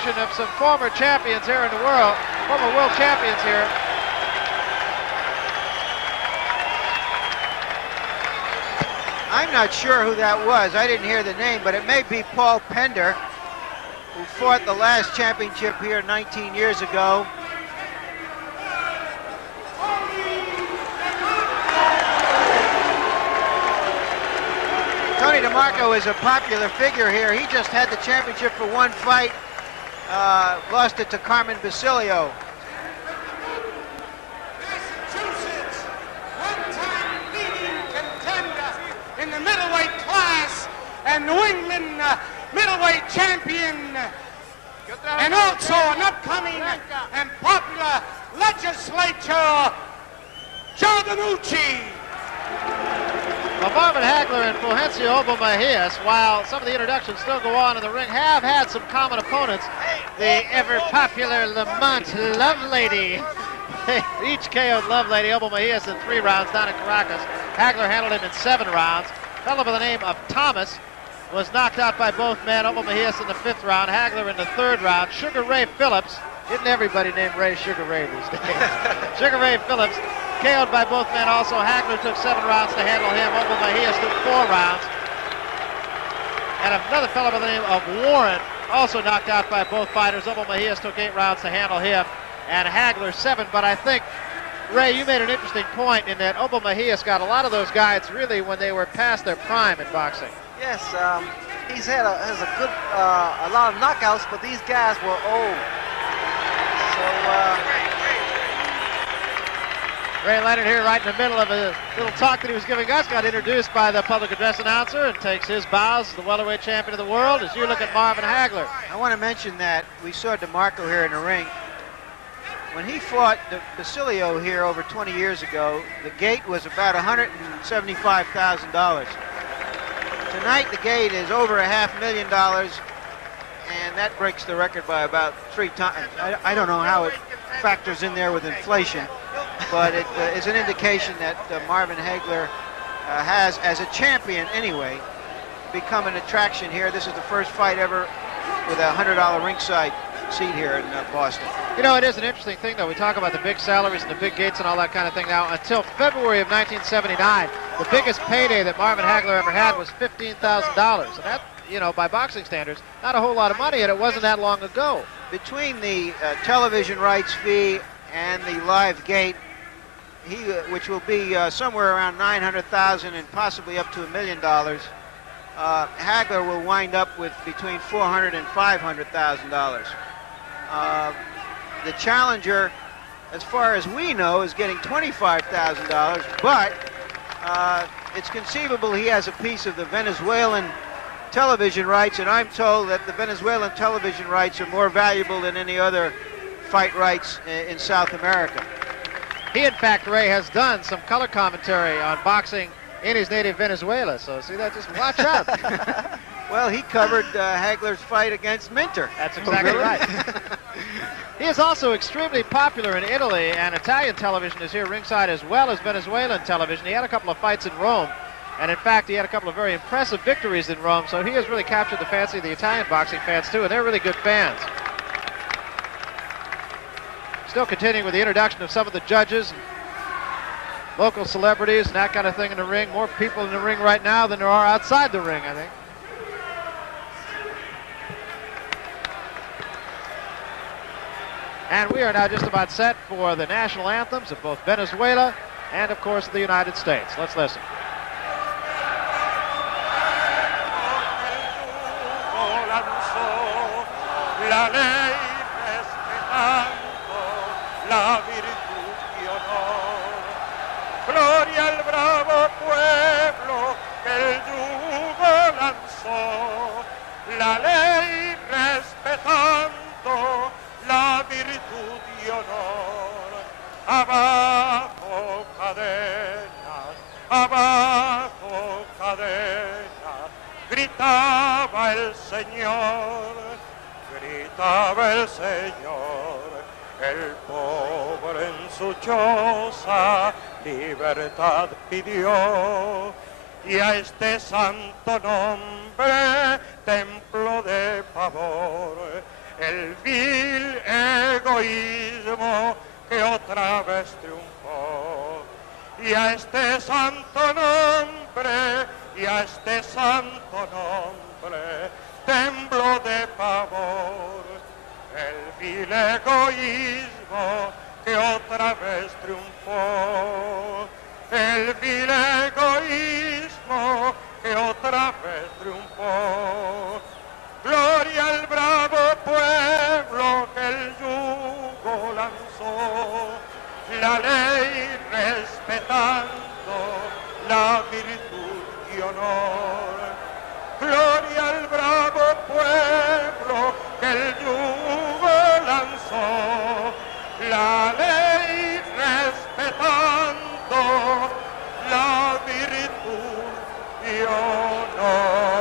introduction of some former champions here in the world, former world champions here. I'm not sure who that was. I didn't hear the name, but it may be Paul Pender, who fought the last championship here 19 years ago. Tony DeMarco is a popular figure here. He just had the championship for one fight, lost it to Carmen Basilio. Massachusetts, one-time leading contender in the middleweight class, and New England middleweight champion, and also an upcoming and popular legislator, Joe DiNucci. Well, Marvin Hagler and Fulgencio Obelmejias, while some of the introductions still go on in the ring, have had some common opponents. The ever-popular Lamont Lovelady. They each KO'd Lovelady, Obelmejías in 3 rounds down in Caracas. Hagler handled him in 7 rounds. A fellow by the name of Thomas was knocked out by both men. Obelmejías in the 5th round, Hagler in the 3rd round. Sugar Ray Phillips, isn't everybody named Ray Sugar Ray these days? Sugar Ray Phillips KO'd by both men also. Hagler took 7 rounds to handle him. Obelmejías took 4 rounds. And another fellow by the name of Warren also knocked out by both fighters. Obelmejías took 8 rounds to handle him, and Hagler 7. But I think, Ray, you made an interesting point in that Obelmejías got a lot of those guys really when they were past their prime in boxing. Yes, he's had a lot of knockouts, but these guys were old. So, Ray Leonard here right in the middle of a little talk that he was giving us, got introduced by the public address announcer and takes his bows as the welterweight champion of the world as you look at Marvin Hagler. I want to mention that we saw DeMarco here in the ring. When he fought Basilio here over 20 years ago, the gate was about $175,000. Tonight the gate is over $500,000, and that breaks the record by about 3 times. I don't know how it factors in there with inflation, but it is an indication that Marvin Hagler has, as a champion anyway, become an attraction here. This is the first fight ever with a $100 ringside seat here in Boston. You know, it is an interesting thing, though. We talk about the big salaries and the big gates and all that kind of thing now. Until February of 1979, the biggest payday that Marvin Hagler ever had was $15,000. And that, you know, by boxing standards, not a whole lot of money, and it wasn't that long ago. Between the television rights fee and the live gate, which will be somewhere around $900,000 and possibly up to $1 million, Hagler will wind up with between $400,000 and $500,000. The challenger, as far as we know, is getting $25,000, but it's conceivable he has a piece of the Venezuelan television rights, and I'm told that the Venezuelan television rights are more valuable than any other fight rights in South America. He, in fact, Ray, has done some color commentary on boxing in his native Venezuela, so see that, just watch out. Well, he covered Hagler's fight against Minter. That's exactly right. He is also extremely popular in Italy, and Italian television is here ringside as well as Venezuelan television. He had a couple of fights in Rome, and in fact, he had a couple of very impressive victories in Rome, so he has really captured the fancy of the Italian boxing fans, too, and they're really good fans. Still continuing with the introduction of some of the judges, local celebrities, and that kind of thing in the ring. More people in the ring right now than there are outside the ring, I think. And we are now just about set for the national anthems of both Venezuela and, of course, the United States. Let's listen. La virtud y honor, gloria al bravo pueblo que el yugo lanzó, la ley respetando, la virtud y honor, abajo cadenas, abajo cadenas, gritaba el Señor, gritaba el Señor. El pobre en su choza libertad pidió, y a este santo nombre, templo de pavor, el vil egoísmo que otra vez triunfó. Y a este santo nombre, y a este santo nombre, temblo de pavor. El vil egoísmo que otra vez triunfó. El vil egoísmo que otra vez triunfó. Gloria al bravo pueblo que el yugo lanzó, la ley respetando la virtud y honor. Gloria al bravo pueblo que el yugo lanzó, la ley respetando la virtud y honor.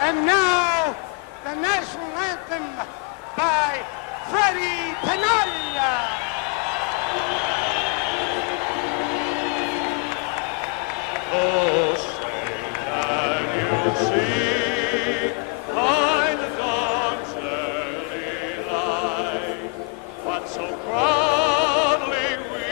And now, the national anthem by Freddie Tenaglia. Oh, say can you see by the dawn's early light what so proudly we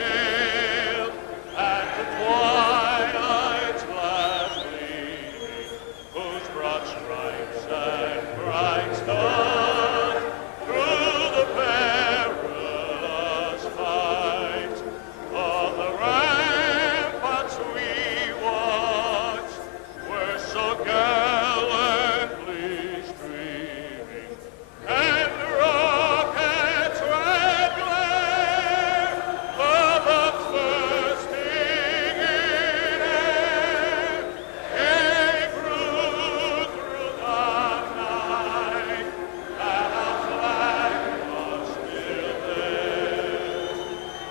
hailed at the twilight's last gleaming, whose broad stripes and bright stars through the perilous fight of the ramparts we watched were so gallantly streaming, and the rockets' red glare of the first stinging air came through the night, and our flag was still there.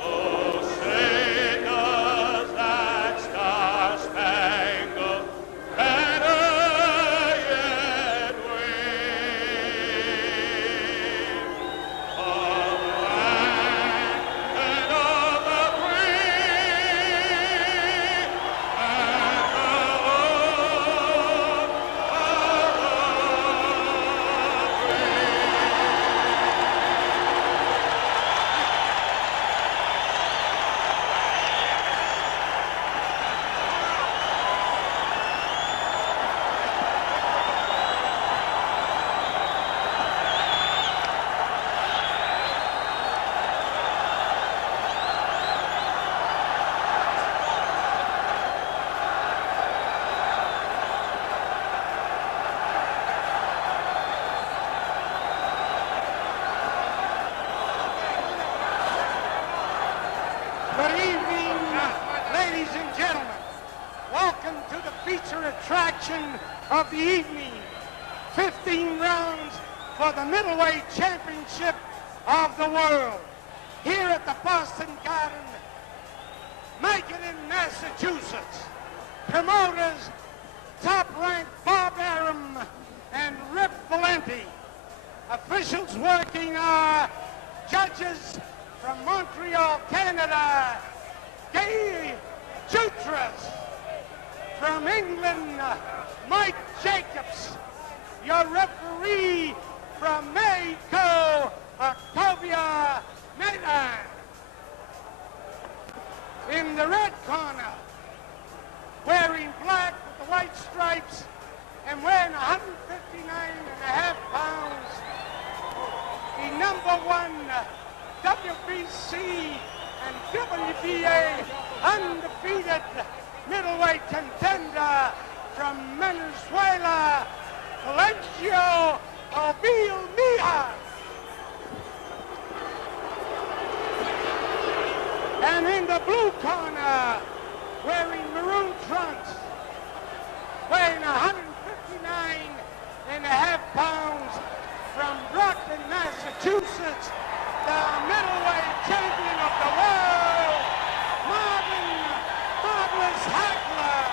Oh, say does that star-spangled banner yet wave? Of the land and of the free, and the love Good evening, ladies and gentlemen. Welcome to the feature attraction of the evening. 15 rounds for the middleweight championship of the world. Here at the Boston Garden, Macon, Massachusetts. Promoters, top-ranked Bob Arum and Rip Valenti. Officials working are judges from Montreal, Canada, Gay Jutras. From England, Mike Jacobs. Your referee from Mexico, Octavia Medan. In the red corner, wearing black with the white stripes and weighing 159.5 pounds, the #1 WBC and WBA undefeated middleweight contender from Venezuela, Fulgencio Obelmejias. And in the blue corner, wearing maroon trunks, weighing 159.5 pounds, from Brockton, Massachusetts, the middleweight champion of the world, Marvelous Hagler.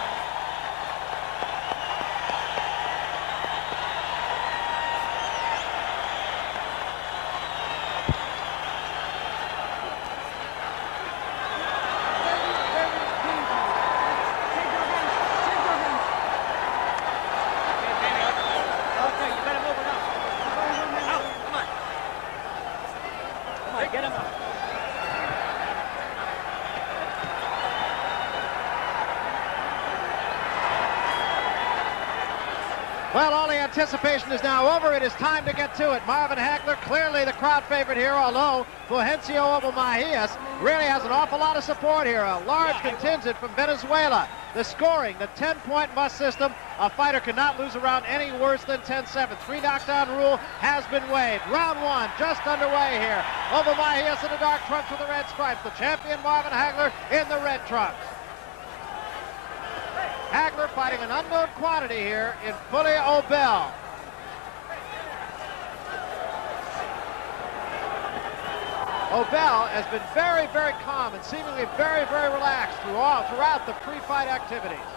Well, all the anticipation is now over. It is time to get to it. Marvin Hagler, clearly the crowd favorite here, although Fulgencio Obelmejias really has an awful lot of support here. A large contingent from Venezuela. The scoring, the 10-point must system. A fighter cannot lose a round any worse than 10-7. 3 knockdown rule has been waived. Round 1 just underway here. Obelmejías in the dark trunks with the red stripes. The champion Marvin Hagler in the red trunks. Hagler fighting an unknown quantity here in Fully Obel. Obel has been very, very calm and seemingly very, very relaxed throughout the pre-fight activities.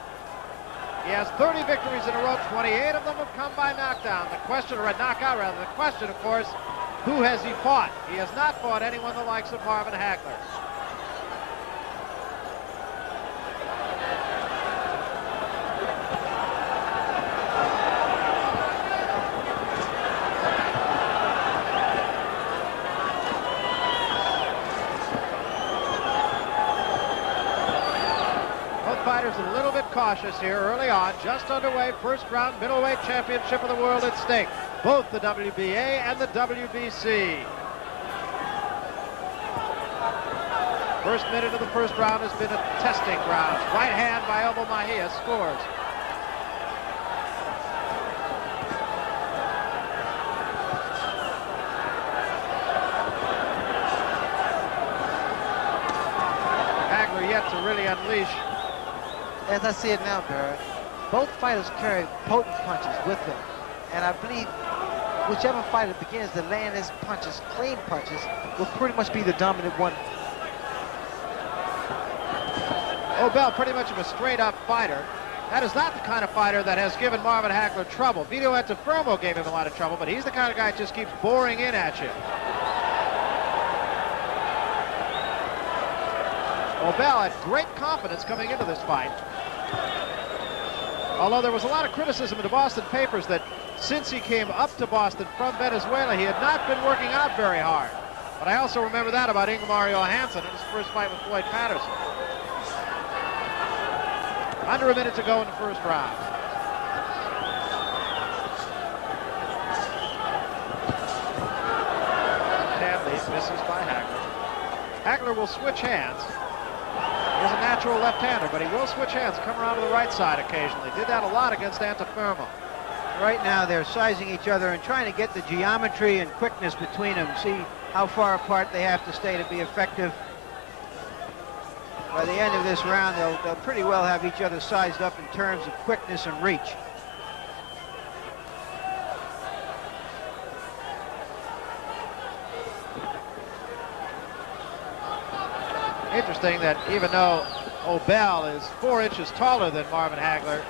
He has 30 victories in a row. 28 of them have come by knockdown. The question, or a knockout rather, the question, of course, who has he fought? He has not fought anyone the likes of Marvin Hagler. Fighters a little bit cautious here early on, just underway, first round middleweight championship of the world at stake, both the WBA and the WBC. First minute of the first round has been a testing round. Right hand by Obelmejías scores. Hagler yet to really unleash. As I see it now, Barrett, both fighters carry potent punches with them. And I believe whichever fighter begins to land his punches, clean punches, will pretty much be the dominant one. Obel pretty much of a straight-up fighter. That is not the kind of fighter that has given Marvin Hagler trouble. Vito Edtegui gave him a lot of trouble, but he's the kind of guy that just keeps boring in at you. Obel had great confidence coming into this fight. Although there was a lot of criticism in the Boston papers that since he came up to Boston from Venezuela, he had not been working out very hard. But I also remember that about Ingemar Johansson in his first fight with Floyd Patterson. Under a minute to go in the first round. Hand lead misses by Hagler. Hagler will switch hands. He's a natural left-hander, but he will switch hands, come around to the right side occasionally. Did that a lot against Antuofermo. Right now they're sizing each other and trying to get the geometry and quickness between them. See how far apart they have to stay to be effective. By the end of this round, they'll pretty well have each other sized up in terms of quickness and reach. Interesting that even though Obel is 4 inches taller than Marvin Hagler,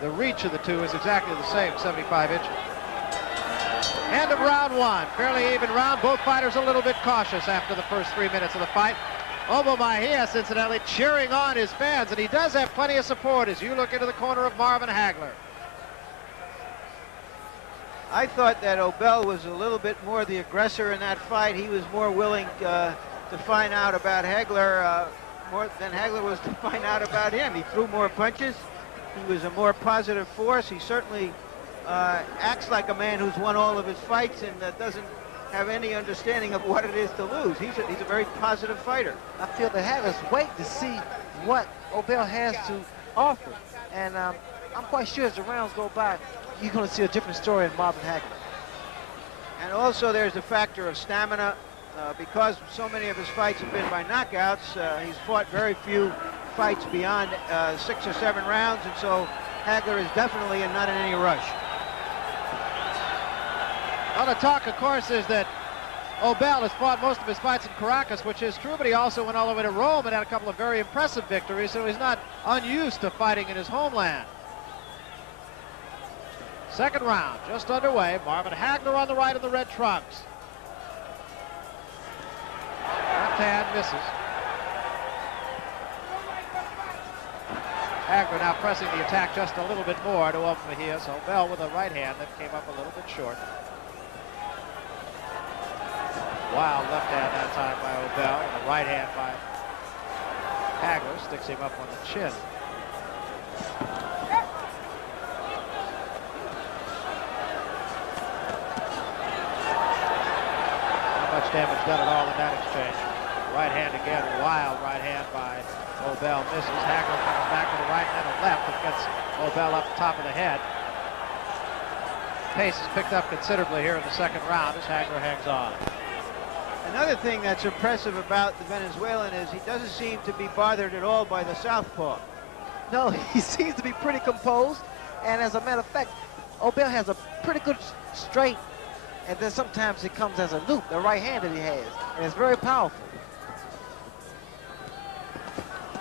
the reach of the two is exactly the same, 75 inches. End of round 1, fairly even round. Both fighters a little bit cautious after the first 3 minutes of the fight. Obelmejías, incidentally, cheering on his fans, and he does have plenty of support as you look into the corner of Marvin Hagler. I thought that Obel was a little bit more the aggressor in that fight. He was more willing to find out about Hagler more than Hagler was to find out about him. He threw more punches. He was a more positive force. He certainly acts like a man who's won all of his fights and doesn't have any understanding of what it is to lose. He's a very positive fighter. I feel that Hagler's wait to see what Obel has to offer. And I'm quite sure as the rounds go by, you're going to see a different story in Marvin Hagler. And also there's the factor of stamina. Because so many of his fights have been by knockouts, he's fought very few fights beyond 6 or 7 rounds, and so Hagler is definitely not in any rush. Well, the talk, of course, is that Obel has fought most of his fights in Caracas, which is true, but he also went all the way to Rome and had a couple of very impressive victories, so he's not unused to fighting in his homeland. Second round, just underway. Marvin Hagler on the right in the red trunks. Left hand misses. Hagler now pressing the attack just a little bit more to Obelmejías. Obel with a right hand that came up a little bit short. Wild left hand that time by Obel, and the right hand by Hagler sticks him up on the chin. much damage done at all in that exchange. Right hand again, wild right hand by Obel, misses. Hagler comes back to the right and then a left that gets Obel up the top of the head. Pace has picked up considerably here in the second round as Hagler hangs on. Another thing that's impressive about the Venezuelan is he doesn't seem to be bothered at all by the southpaw. No, he seems to be pretty composed, and as a matter of fact, Obel has a pretty good straight, and then sometimes it comes as a loop, the right hand that he has, and it's very powerful.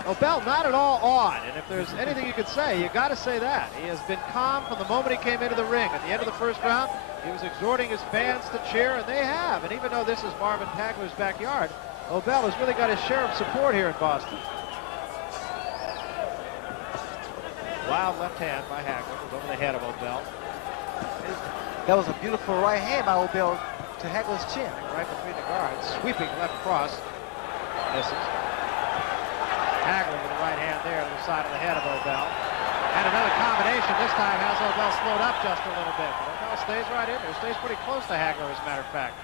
Obel not at all odd, and if there's anything you could say, you got to say that. He has been calm from the moment he came into the ring. At the end of the first round, he was exhorting his fans to cheer, and they have. And even though this is Marvin Hagler's backyard, Obel has really got his share of support here in Boston. Wild left hand by Hagler was over the head of Obel. That was a beautiful right hand by Obel to Hagler's chin. Right between the guards, sweeping left cross, misses. Hagler with the right hand there to the side of the head of Obel. And another combination, this time has Obel slowed up just a little bit. But Obel stays right in there, stays pretty close to Hagler as a matter of fact.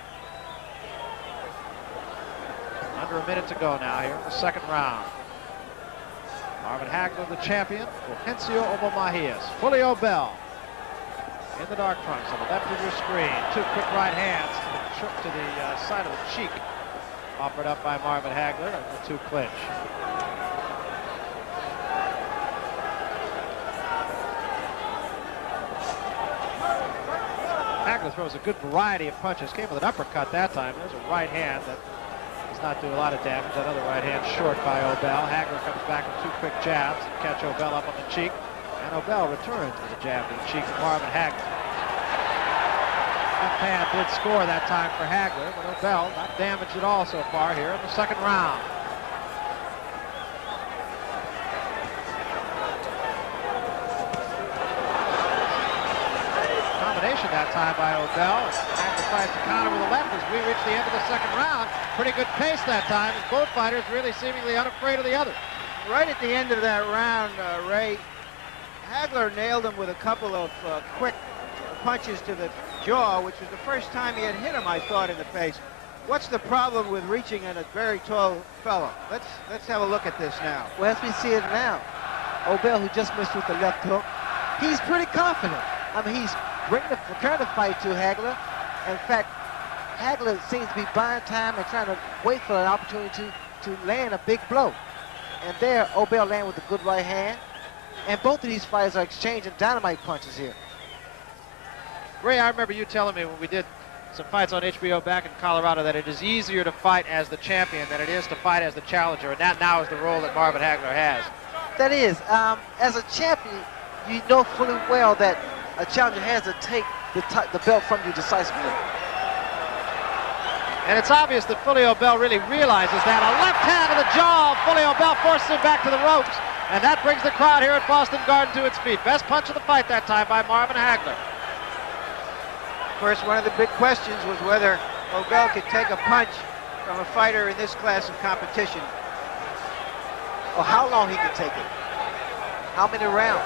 Under a minute to go now here in the second round. Marvin Hagler, the champion, Fulgencio Obelmejías. Fully Obel in the dark trunks on the left of your screen. Two quick right hands to the side of the cheek. Offered up by Marvin Hagler, and the two clinch. Hagler throws a good variety of punches. Came with an uppercut that time. There's a right hand that does not do a lot of damage. That other right hand short by Obel. Hagler comes back with two quick jabs to catch Obel up on the cheek. And Obel returns with a jab to the cheek of Marvin Hagler. Left hand did score that time for Hagler, but Obel not damaged at all so far here in the second round. Combination that time by Obel. Hagler tries to counter with the left as we reach the end of the second round. Pretty good pace that time, as both fighters really seemingly unafraid of the other. Right at the end of that round, Ray, Hagler nailed him with a couple of quick punches to the jaw, which was the first time he had hit him, I thought, in the face. What's the problem with reaching at a very tall fellow? Let's have a look at this now. Well, as we see it now, Obel, who just missed with the left hook, he's pretty confident. I mean, he's preparing the fight to Hagler. In fact, Hagler seems to be buying time and trying to wait for an opportunity to land a big blow. And there, Obel landed with a good right hand. And both of these fighters are exchanging dynamite punches here. Ray, I remember you telling me when we did some fights on HBO back in Colorado that it is easier to fight as the champion than it is to fight as the challenger, and that now is the role that Marvin Hagler has. That is, as a champion, you know fully well that a challenger has to take the belt from you decisively. And it's obvious that Fully Obel really realizes that. A left hand to the jaw, Fully Obel forces him back to the ropes, and that brings the crowd here at Boston Garden to its feet. Best punch of the fight that time by Marvin Hagler. Of course, one of the big questions was whether Obel could take a punch from a fighter in this class of competition. Or how long he can take it. How many rounds.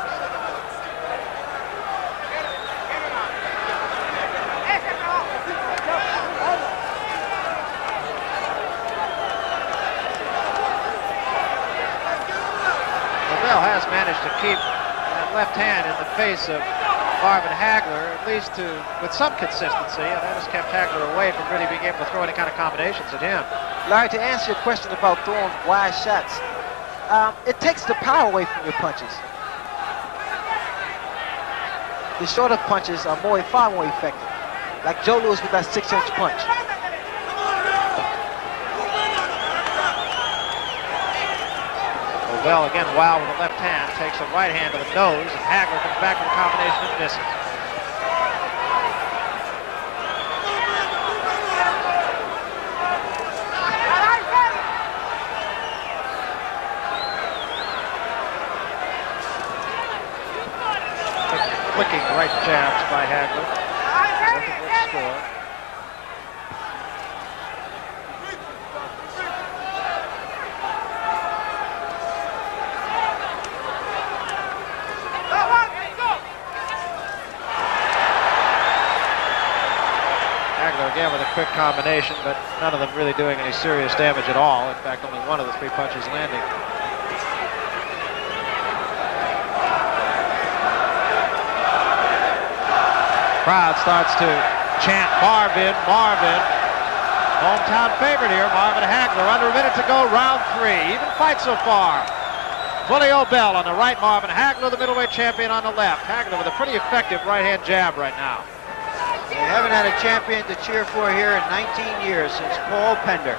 Obel has managed to keep that left hand in the face of Marvin Hagler, at least with some consistency, and that has kept Hagler away from really being able to throw any kind of combinations at him. Larry, to answer your question about throwing wide shots, it takes the power away from your punches. The shorter punches are far more effective, like Joe Louis with that 6-inch punch. Obel again wild with the left hand, takes a right hand to the nose, and Hagler comes back with a combination and misses. Flicking right jabs by Hagler. Looking for a score. Again with a quick combination, but none of them really doing any serious damage at all. In fact, only one of the 3 punches landing. Crowd starts to chant Marvin, Marvin. Hometown favorite here, Marvin Hagler. Under a minute to go, round 3. Even fight so far. Fully Obel on the right, Marvin Hagler, the middleweight champion, on the left. Hagler with a pretty effective right-hand jab right now. They haven't had a champion to cheer for here in 19 years since Paul Pender.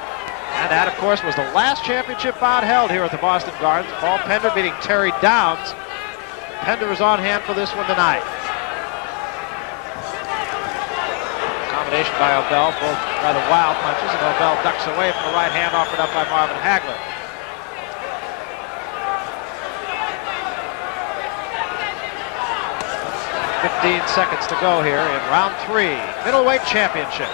And that, of course, was the last championship bout held here at the Boston Gardens. Paul Pender beating Terry Downs. Pender is on hand for this one tonight. Combination by Obel, both rather wild punches, and Obel ducks away from the right hand offered up by Marvin Hagler. "15 seconds to go here in round 3, middleweight championship.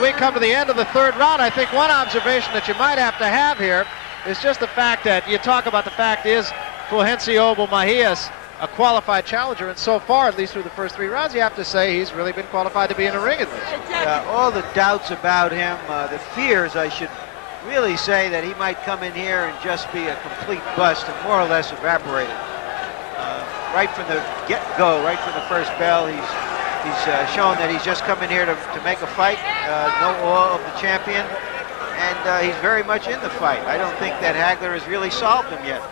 We come to the end of the 3rd round. I think one observation that you might have to have here is just the fact that you talk about the fact is Fulgencio Obelmejías a qualified challenger, and so far, at least through the first 3 rounds, you have to say he's really been qualified to be in a ring in this. All the doubts about him, the fears, I should really say, that he might come in here and just be a complete bust and more or less evaporated. Right from the get-go, right from the first bell, he's shown that he's just coming here to make a fight, no oil of the champion, and he's very much in the fight. I don't think that Hagler has really solved him yet.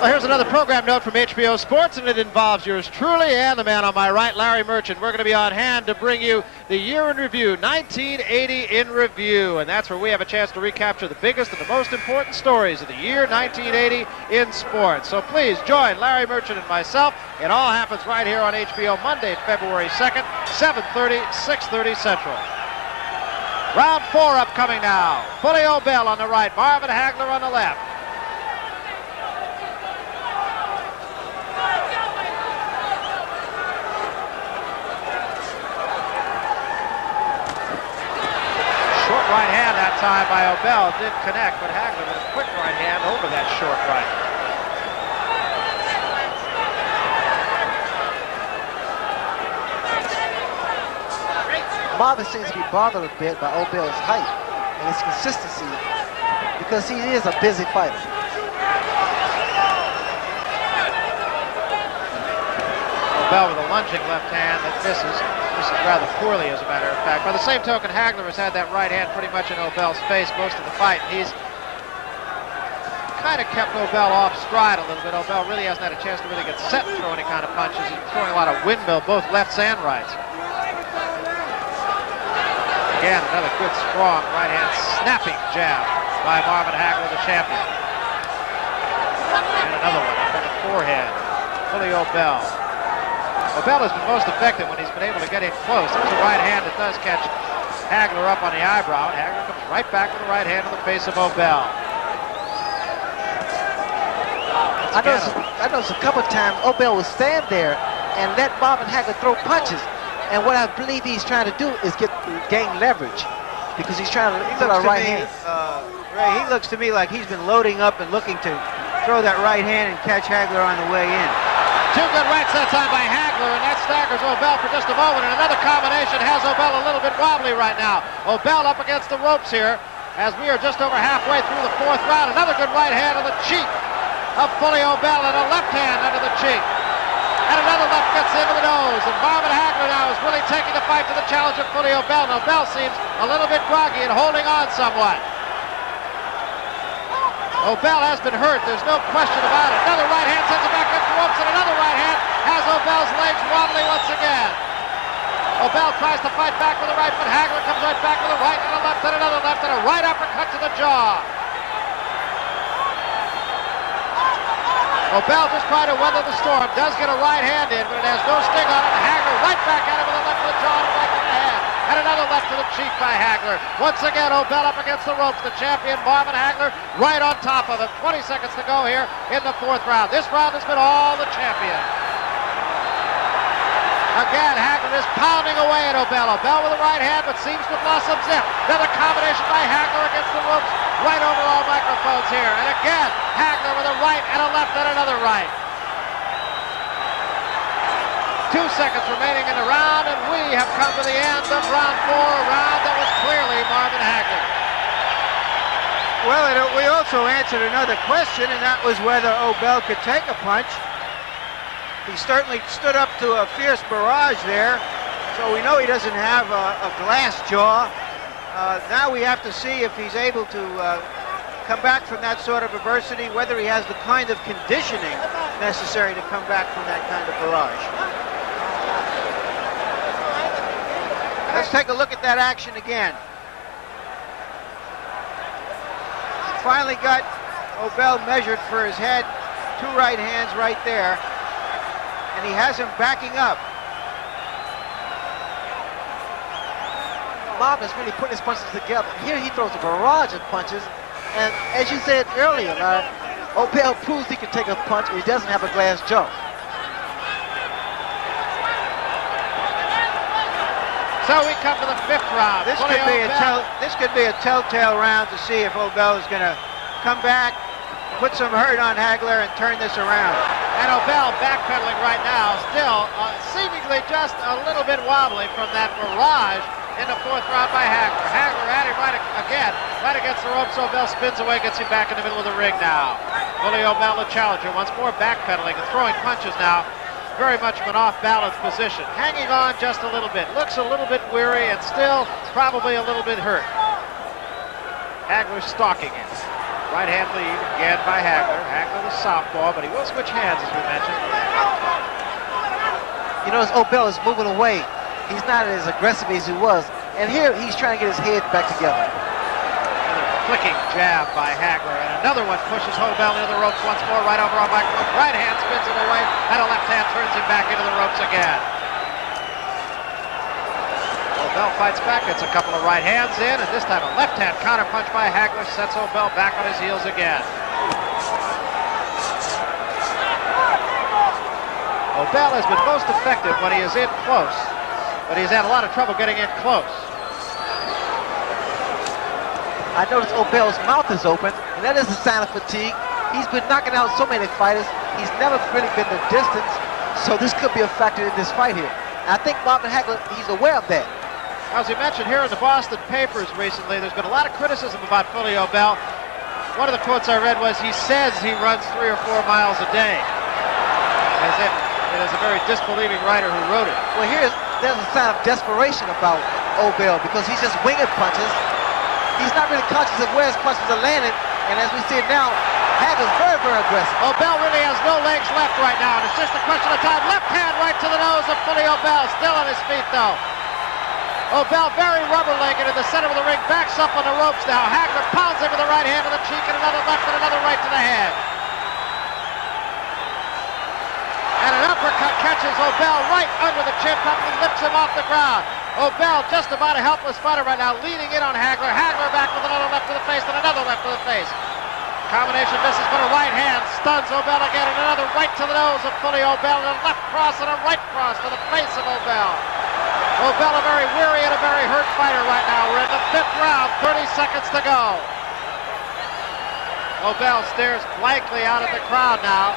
Well, here's another program note from HBO Sports, and it involves yours truly and the man on my right, Larry Merchant. We're going to be on hand to bring you the year in review, 1980 in review, and that's where we have a chance to recapture the biggest and the most important stories of the year 1980 in sports. So please join Larry Merchant and myself. It all happens right here on HBO Monday, February 2nd, 7:30, 6:30 Central. Round 4 upcoming now. Fully Obel on the right, Marvin Hagler on the left. Right hand that time by Obel did connect, but Hagler with a quick right hand over that short right. Marvin seems to be bothered a bit by Obel's height and his consistency because he is a busy fighter. Obel with a lunging left hand that misses rather poorly, as a matter of fact. By the same token, Hagler has had that right hand pretty much in Obel's face most of the fight. He's kind of kept Obel off stride a little bit. Obel really hasn't had a chance to really get set and throw any kind of punches. He's throwing a lot of windmill, both lefts and rights. Again, another good, strong right hand snapping jab by Marvin Hagler, the champion. And another one up on the forehead. Fully Obel. Obel has been most effective when he's been able to get in close. There's a right hand that does catch Hagler up on the eyebrow, and Hagler comes right back with the right hand in the face of Obel. I noticed a couple of times Obel would stand there and let Marvin Hagler throw punches. And what I believe he's trying to do is gain leverage because he's trying to put a right hand. Ray, he looks to me like he's been loading up and looking to throw that right hand and catch Hagler on the way in. 2 good rights that time by Hagler, and that staggers Obel for just a moment. And another combination has Obel a little bit wobbly right now. Obel up against the ropes here as we are just over halfway through the 4th round. Another good right hand on the cheek of Fully Obel and a left hand under the cheek. And another left gets into the nose. And Marvin Hagler now is really taking the fight to the challenger Fully Obel. And Obel seems a little bit groggy and holding on somewhat. Obel has been hurt, there's no question about it. Another right hand sends it back up the ropes, and another right hand has Obel's legs wobbly once again. Obel tries to fight back with a right, but Hagler comes right back with a right and a left and another left and a right uppercut to the jaw. Obel just trying to weather the storm, does get a right hand in, but it has no sting on it. Hagler right back at him with a left to the jaw and a right to the head. And another left to the cheek by Hagler. Once again, Obel up against the ropes. The champion, Marvin Hagler, right on top of him. 20 seconds to go here in the 4th round. This round has been all the champion. Again, Hagler is pounding away at Obel. Obel with the right hand, but seems to have lost some zip. Another combination by Hagler against the ropes, right over all microphones here. And again, Hagler with a right and a left and another right. 2 seconds remaining in the round, and we have come to the end of round 4, a round that was clearly Marvin Hagler. Well, we also answered another question, and that was whether Obel could take a punch. He certainly stood up to a fierce barrage there, so we know he doesn't have a glass jaw. Now we have to see if he's able to come back from that sort of adversity, whether he has the kind of conditioning necessary to come back from that kind of barrage. Let's take a look at that action again. Finally got Obel measured for his head. 2 right hands right there. And he has him backing up. Marvin's really putting his punches together. Here he throws a barrage of punches. And as you said earlier, Obel proves he can take a punch, and he doesn't have a glass jaw. So we come to the 5th round. This could be a telltale round to see if Obel is going to come back, put some hurt on Hagler, and turn this around. And Obel backpedaling right now, still seemingly just a little bit wobbly from that barrage in the 4th round by Hagler. Hagler at him right against the ropes. Obel spins away, gets him back in the middle of the ring now. Fully Obel, the challenger, once more backpedaling and throwing punches now. Very much of an off-balance position. Hanging on just a little bit. Looks a little bit weary and still probably a little bit hurt. Hagler stalking him. Right hand lead again by Hagler. Hagler the southpaw, but he will switch hands, as we mentioned. You notice Obel is moving away. He's not as aggressive as he was. And here he's trying to get his head back together. Another flicking jab by Hagler, and another one pushes Obel into the ropes once more, right over on microphone. Right hand spins him away, and a left hand turns him back into the ropes again. Obel fights back, gets a couple of right hands in, and this time a left hand counter punch by Hagler sets Obel back on his heels again. Obel has been most effective when he is in close, but he's had a lot of trouble getting in close. I notice Obel's mouth is open, and that is a sign of fatigue. He's been knocking out so many fighters. He's never really been the distance, so this could be a factor in this fight here. And I think Marvin Hagler, he's aware of that. As he mentioned here in the Boston papers recently, there's been a lot of criticism about Fully Obel. One of the quotes I read was, he says he runs 3 or 4 miles a day. As if it is a very disbelieving writer who wrote it. Well, there's a sign of desperation about Obel, because he's just winging punches. He's not really conscious of where his punches are landing, and as we see it now, Hagler's very, very aggressive. Obel really has no legs left right now, and it's just a question of time. Left hand right to the nose of Fully Obel, still on his feet though. Obel very rubber-legged in the center of the ring, backs up on the ropes now. Hagler pounds him with the right hand to the cheek, and another left and another right to the head. And an uppercut catches Obel right under the chin, probably lifts him off the ground. Obel just about a helpless fighter right now, leaning in on Hagler. Hagler back with another left to the face and another left to the face. Combination misses, but a right hand stuns Obel again, and another right to the nose of Fully Obel, and a left cross and a right cross to the face of Obel. Obel a very weary and a very hurt fighter right now. We're in the 5th round, 30 seconds to go. Obel stares blankly out at the crowd now,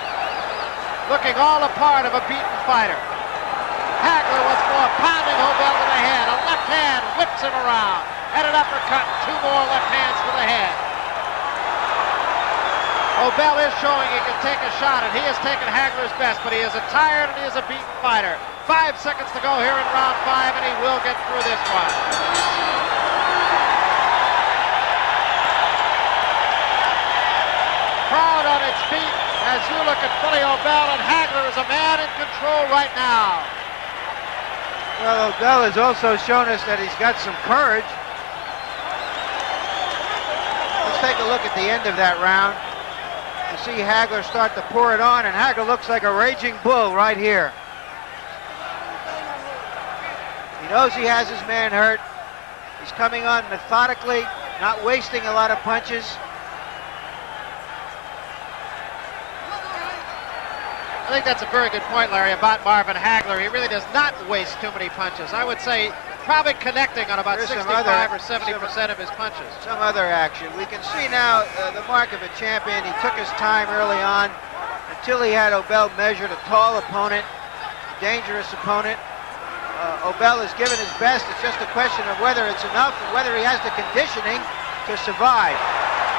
looking all a part of a beaten fighter. Hagler once more pounding Obel to the head. A left hand whips him around. And an uppercut, 2 more left hands to the head. Obel is showing he can take a shot, and he has taken Hagler's best, but he is a tired and he is a beaten fighter. 5 seconds to go here in round 5, and he will get through this one. Crowd on its feet as you look at Fully Obel, and Hagler is a man in control right now. Well, Obel has also shown us that he's got some courage. Let's take a look at the end of that round. You see Hagler start to pour it on, and Hagler looks like a raging bull right here. He knows he has his man hurt. He's coming on methodically, not wasting a lot of punches. I think that's a very good point, Larry, about Marvin Hagler. He really does not waste too many punches. I would say probably connecting on about 65 or 70% of his punches. Some other action. We can see now the mark of a champion. He took his time early on until he had Obel measured, a tall opponent, a dangerous opponent. Obel has given his best. It's just a question of whether it's enough and whether he has the conditioning to survive.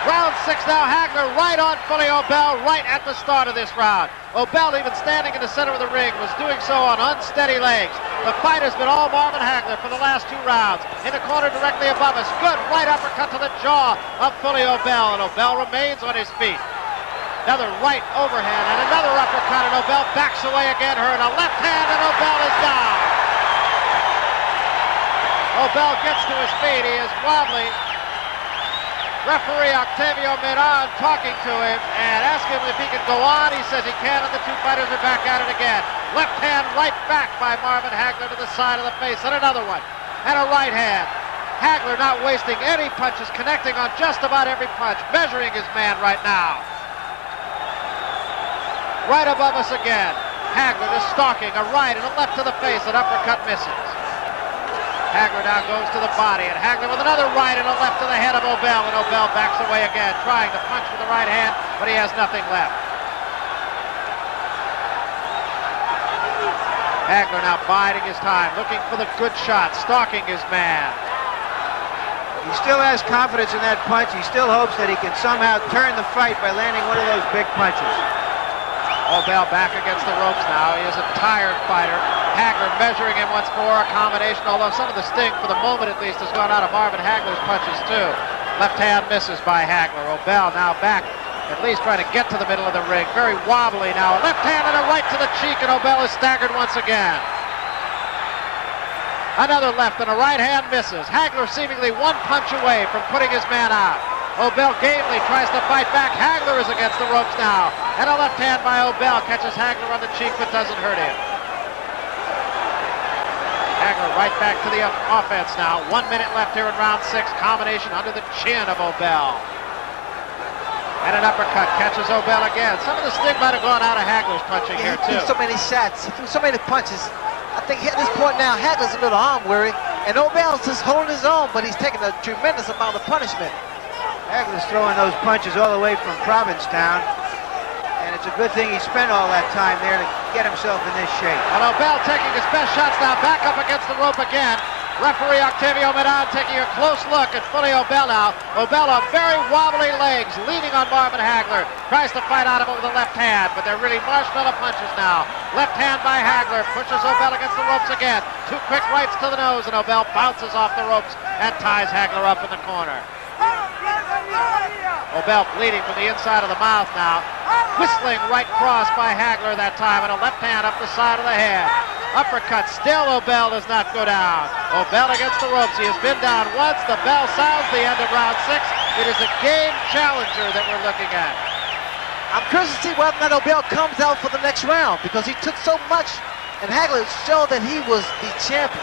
Round 6 now, Hagler right on Fully Obel right at the start of this round. Obel, even standing in the center of the ring, was doing so on unsteady legs. The fight has been all Marvin Hagler for the last 2 rounds. In the corner directly above us, good right uppercut to the jaw of Fully Obel, and Obel remains on his feet. Another right overhand and another uppercut, and Obel backs away again, her in a left hand, and Obel is down. Obel gets to his feet, he is wobbly. Referee Octavio Miran talking to him and asking him if he can go on. He says he can, and the 2 fighters are back at it again. Left hand right back by Marvin Hagler to the side of the face, and another one, and a right hand. Hagler not wasting any punches, connecting on just about every punch, measuring his man right now. Right above us again. Hagler just stalking, a right and a left to the face, an uppercut misses. Hagler now goes to the body, and Hagler with another right and a left to the head of Obel, and Obel backs away again, trying to punch with the right hand, but he has nothing left. Hagler now biding his time, looking for the good shot, stalking his man. He still has confidence in that punch. He still hopes that he can somehow turn the fight by landing one of those big punches. Obel back against the ropes now. He is a tired fighter. Hagler measuring him once more, a combination, although some of the sting, for the moment at least, has gone out of Marvin Hagler's punches too. Left hand misses by Hagler. Obel now back, at least trying to get to the middle of the ring. Very wobbly now. A left hand and a right to the cheek, and Obel is staggered once again. Another left and a right hand misses. Hagler seemingly 1 punch away from putting his man out. Obel gamely tries to fight back. Hagler is against the ropes now. And a left hand by Obel catches Hagler on the cheek but doesn't hurt him. Hagler right back to the offense now. 1 minute left here in round 6. Combination under the chin of Obel. And an uppercut catches Obel again. Some of the sting might have gone out of Hagler's punching here too. He threw so many shots. He threw so many punches. I think at this point now, Hagler's a little arm weary. And Obel's just holding his own, but he's taking a tremendous amount of punishment. Hagler's throwing those punches all the way from Provincetown, and it's a good thing he spent all that time there to get himself in this shape. And Obel taking his best shots now, back up against the rope again. Referee Octavio Miran taking a close look at Fully Obel now. Obel on very wobbly legs, leaning on Marvin Hagler. Tries to fight out of him with a left hand, but they're really marshmallow punches now. Left hand by Hagler, pushes Obel against the ropes again. 2 quick rights to the nose, and Obel bounces off the ropes and ties Hagler up in the corner. Obel bleeding from the inside of the mouth now. Whistling right cross by Hagler that time, and a left hand up the side of the head. Uppercut, still Obel does not go down. Obel against the ropes. He has been down once. The bell sounds the end of round 6. It is a game challenger that we're looking at. I'm curious to see whether or not Obel comes out for the next round, because he took so much, and Hagler showed that he was the champion.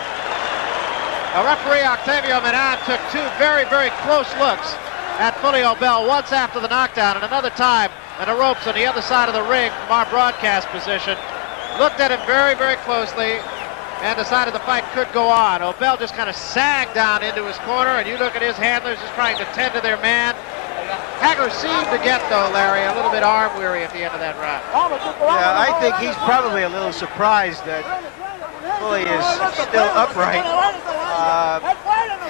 The referee Octavio Miran took 2 very, very close looks at Fully Obel, once after the knockdown and another time on the ropes on the other side of the ring from our broadcast position. Looked at him very, very closely and decided the fight could go on. Obel just kind of sagged down into his corner, and you look at his handlers just trying to tend to their man. Hagler seemed to get, though, Larry, a little bit arm weary at the end of that round. Yeah, I think he's probably a little surprised that Fully is still upright.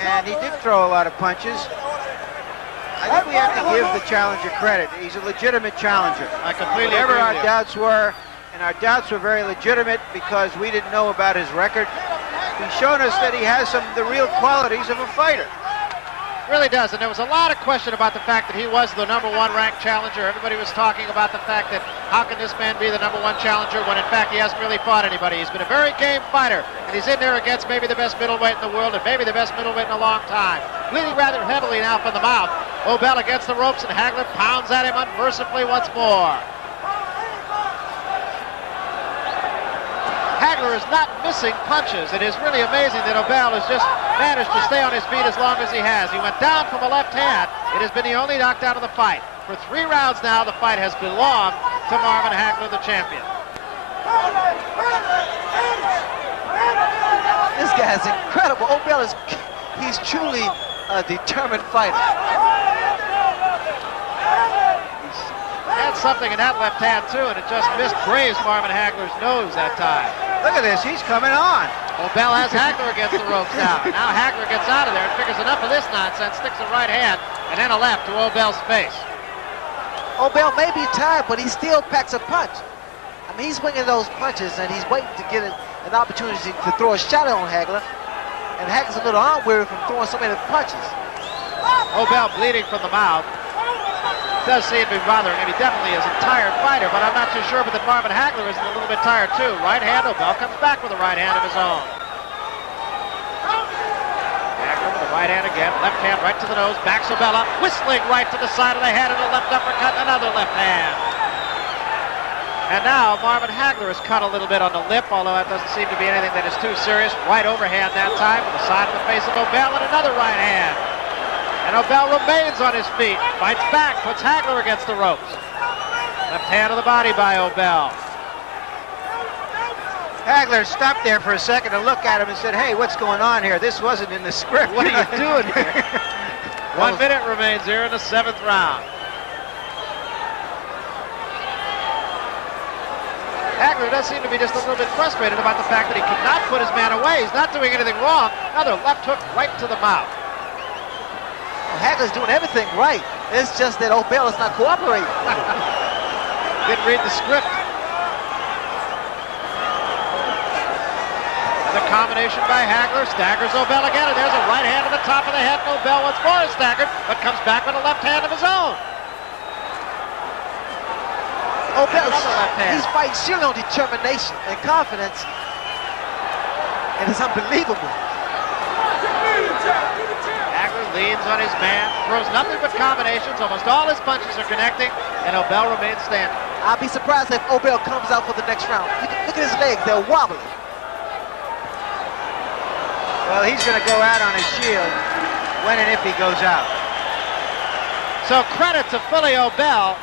And he did throw a lot of punches. I think we have to give the challenger credit. He's a legitimate challenger. I completely Whatever agree our with you. doubts were, and our doubts were very legitimate because we didn't know about his record, he's shown us that he has the real qualities of a fighter. Really does, and there was a lot of question about the fact that he was the #1 ranked challenger. Everybody was talking about the fact that how can this man be the #1 challenger when in fact he hasn't really fought anybody. He's been a very game fighter, and he's in there against maybe the best middleweight in the world and maybe the best middleweight in a long time. Bleeding rather heavily now from the mouth. Obel against the ropes, and Hagler pounds at him unmercifully once more. Hagler is not missing punches. It is really amazing that Obel has just managed to stay on his feet as long as he has. He went down from a left hand. It has been the only knockdown of the fight. For 3 rounds now, the fight has belonged to Marvin Hagler, the champion. This guy's incredible. Obel he's truly a determined fighter. Had something in that left hand too, and it just missed Braves Marvin Hagler's nose that time. Look at this, he's coming on. Obel has Hagler against the ropes now. Now Hagler gets out of there and figures enough of this nonsense, sticks a right hand and then a left to Obel's face. Obel may be tired, but he still packs a punch. I mean, he's swinging those punches, and he's waiting to get an opportunity to throw a shot on Hagler. And Hagler's a little arm weary from throwing so many punches. Obel bleeding from the mouth. Does seem to be bothering him. He definitely is a tired fighter, but I'm not too sure but that Marvin Hagler is a little bit tired too. Right hand, Obel comes back with a right hand of his own. Hagler with a right hand again, left hand right to the nose, backs Obel up, whistling right to the side of the head and a left uppercut, another left hand. And now Marvin Hagler is cut a little bit on the lip, although that doesn't seem to be anything that is too serious. Right overhand that time with the side of the face of Obel and another right hand. And Obel remains on his feet, fights back, puts Hagler against the ropes. Left hand to the body by Obel. Hagler stopped there for a second to look at him and said, hey, what's going on here? This wasn't in the script. What are you doing here? 1 minute remains here in the 7th round. Hagler does seem to be just a little bit frustrated about the fact that he could not put his man away. He's not doing anything wrong. Another left hook right to the mouth. Well, Hagler's doing everything right. It's just that Obel is not cooperating. Didn't read the script. The combination by Hagler staggers Obel again, and there's a right hand to the top of the head. Obel once more is staggered, but comes back with a left hand of his own. Obel, he's fighting surely on determination and confidence, and it's unbelievable. Hagler leans on his man, throws nothing but combinations. Almost all his punches are connecting, and Obel remains standing. I'll be surprised if Obel comes out for the next round. Look at his legs, they're wobbly. Well, he's going to go out on his shield when and if he goes out. So credit to Fully Obel.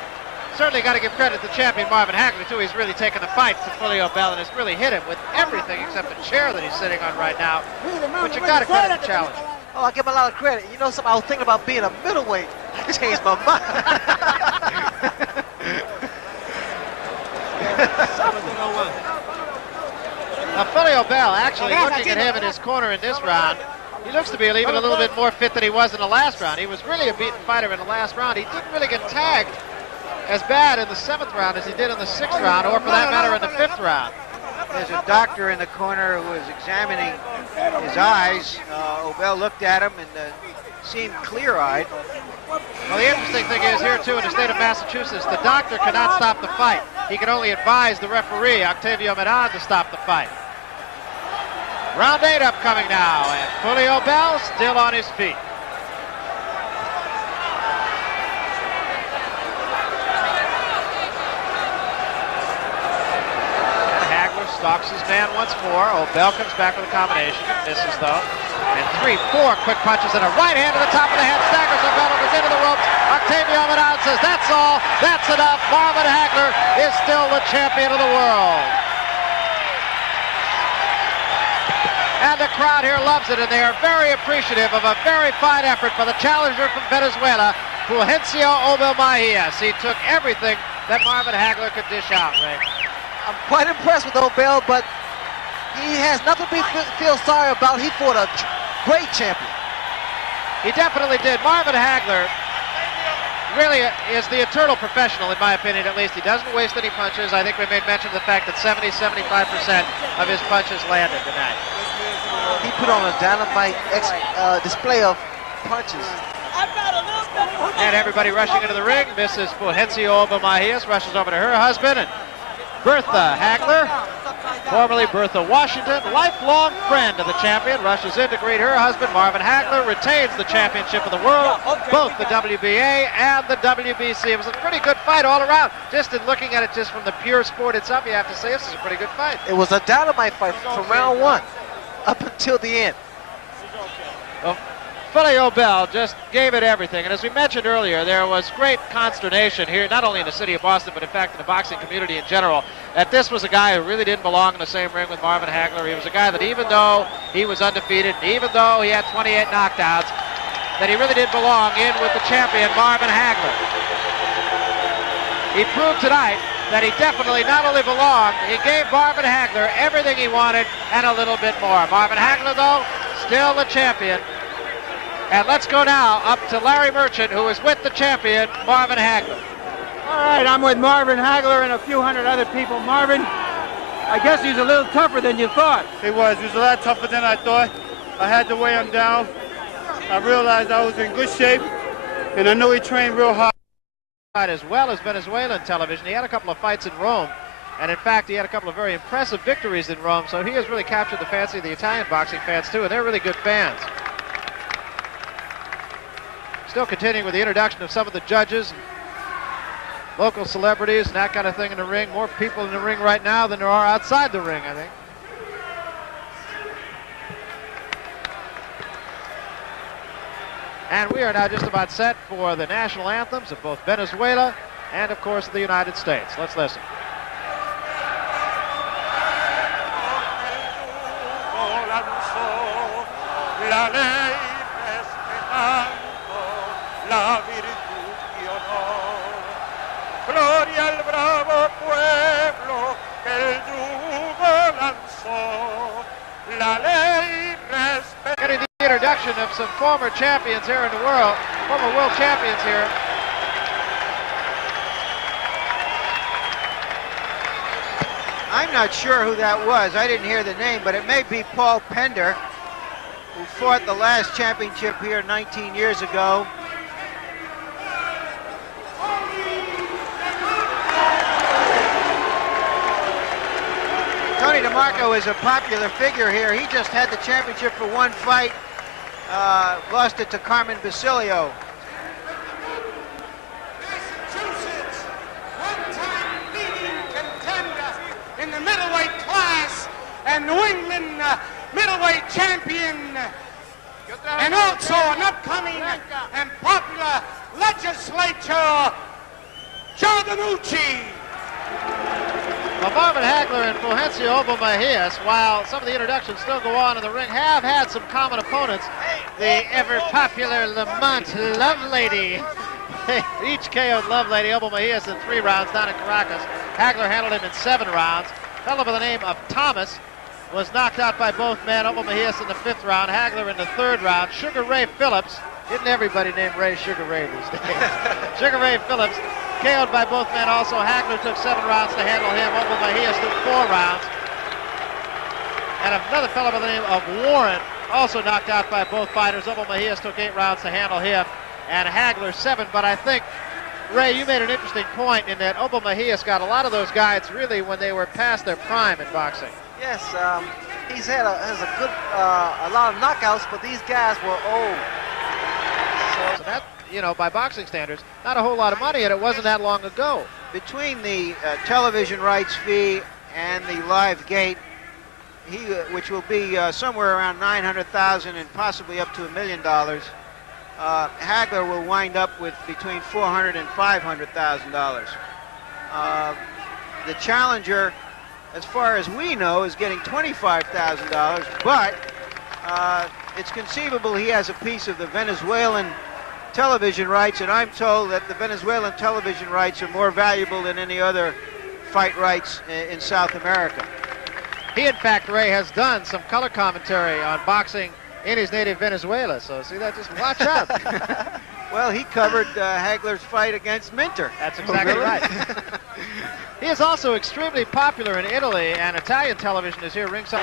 Certainly got to give credit to champion Marvin Hagler, too. He's really taken the fight to Fully Obel and has really hit him with everything except the chair that he's sitting on right now. But you got to credit the challenge. Oh, I give him a lot of credit. You know something, I was thinking about being a middleweight. I changed my mind. Now, Fully Obel, actually looking at him in his corner in this round, he looks to be even a little bit more fit than he was in the last round. He was really a beaten fighter in the last round. He didn't really get tagged as bad in the 7th round as he did in the 6th round, or for that matter in the 5th round. There's a doctor in the corner who was examining his eyes. Obel looked at him and seemed clear-eyed. Well, the interesting thing is here, too, in the state of Massachusetts, the doctor cannot stop the fight. He can only advise the referee, Octavio Medan, to stop the fight. Round 8 upcoming now, and Fully Obel still on his feet. Stalks his man once more. Obel comes back with a combination. Misses though. And 3-4 quick punches and a right hand to the top of the head. Staggers Obel over into the ropes. Octavio Medan says, that's all. That's enough. Marvin Hagler is still the champion of the world. And the crowd here loves it, and they are very appreciative of a very fine effort by the challenger from Venezuela, Fulgencio Obelmejías. He took everything that Marvin Hagler could dish out, Ray. I'm quite impressed with Obel, but he has nothing to feel sorry about. He fought a great champion. He definitely did. Marvin Hagler really is the eternal professional, in my opinion, at least. He doesn't waste any punches. I think we made mention of the fact that 70-75% of his punches landed tonight. He put on a dynamite display of punches. And everybody rushing into the ring. Mrs. Fulgencio Obelmejias rushes over to her husband, and Bertha Hagler, formerly Bertha Washington, lifelong friend of the champion, rushes in to greet her husband. Marvin Hagler retains the championship of the world, both the WBA and the WBC. It was a pretty good fight all around. Just in looking at it just from the pure sport itself, you have to say this is a pretty good fight. It was a dynamite fight from round 1 up until the end. Well, Fully Obel just gave it everything. And as we mentioned earlier, there was great consternation here, not only in the city of Boston, but in fact in the boxing community in general, that this was a guy who really didn't belong in the same ring with Marvin Hagler. He was a guy that even though he was undefeated, and even though he had 28 knockdowns, that he really didn't belong in with the champion, Marvin Hagler. He proved tonight that he definitely not only belonged, he gave Marvin Hagler everything he wanted and a little bit more. Marvin Hagler, though, still the champion. And let's go now up to Larry Merchant, who is with the champion, Marvin Hagler. All right, I'm with Marvin Hagler and a few hundred other people. Marvin, I guess he's a little tougher than you thought. He was a lot tougher than I thought. I had to weigh him down. I realized I was in good shape, and I know he trained real hard. As well as Venezuelan television. He had a couple of fights in Rome, and in fact he had a couple of very impressive victories in Rome, so he has really captured the fancy of the Italian boxing fans too, and they're really good fans. Still continuing with the introduction of some of the judges, local celebrities and that kind of thing in the ring. More people in the ring right now than there are outside the ring, I think. And we are now just about set for the national anthems of both Venezuela and, of course, the United States. Let's listen. Getting the introduction of some former champions here in the world, former world champions here. I'm not sure who that was. I didn't hear the name, but it may be Paul Pender, who fought the last championship here 19 years ago. Tony DeMarco is a popular figure here. He just had the championship for one fight, lost it to Carmen Basilio. Massachusetts, one-time leading contender in the middleweight class, and New England middleweight champion, and also an upcoming and popular legislator, Joe DiNucci. Well, Marvin Hagler and Fulgencio Obelmejias, while some of the introductions still go on in the ring, have had some common opponents. The ever-popular Lamont Lovelady. They each KO'd Lovelady Obelmejías in 3 rounds down in Caracas. Hagler handled him in 7 rounds. A fellow by the name of Thomas was knocked out by both men. Obelmejías in the 5th round, Hagler in the 3rd round. Sugar Ray Phillips, isn't everybody named Ray Sugar Ray these days? Sugar Ray Phillips KO'd by both men also. Hagler took 7 rounds to handle him. Obelmejías took 4 rounds. And another fellow by the name of Warren also knocked out by both fighters. Obelmejías took 8 rounds to handle him, and Hagler 7. But I think, Ray, you made an interesting point in that Obelmejías got a lot of those guys really when they were past their prime in boxing. Yes, he's had a lot of knockouts, but these guys were old. So that, you know, by boxing standards, not a whole lot of money, and it wasn't that long ago. Between the television rights fee and the live gate, which will be somewhere around $900,000 and possibly up to $1 million, Hagler will wind up with between $400,000 and $500,000. The challenger, as far as we know, is getting $25,000, but it's conceivable he has a piece of the Venezuelan television rights, and I'm told that the Venezuelan television rights are more valuable than any other fight rights in South America. He, in fact, Ray, has done some color commentary on boxing in his native Venezuela, so see that, just watch out. Well, he covered Hagler's fight against Minter. That's exactly right. He is also extremely popular in Italy, and Italian television is here ringside.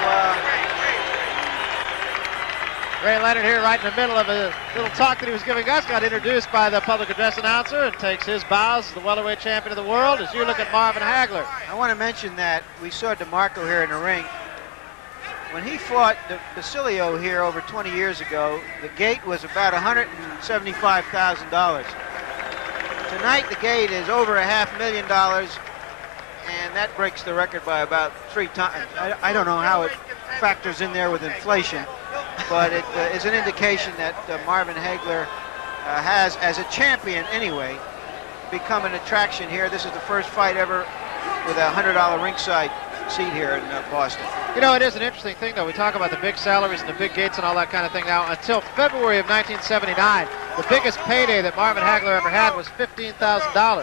Ray Leonard here right in the middle of a little talk that he was giving us, got introduced by the public address announcer and takes his bows as the welterweight champion of the world as you look at Marvin Hagler. I want to mention that we saw DeMarco here in the ring. When he fought Basilio here over 20 years ago, the gate was about $175,000. Tonight the gate is over $500,000, and that breaks the record by about 3 times. I don't know how it factors in there with inflation. but it is an indication that Marvin Hagler has, as a champion anyway, become an attraction here. This is the first fight ever with a $100 ringside seat here in Boston. You know, it is an interesting thing, though. We talk about the big salaries and the big gates and all that kind of thing. Now, until February of 1979, the biggest payday that Marvin Hagler ever had was $15,000.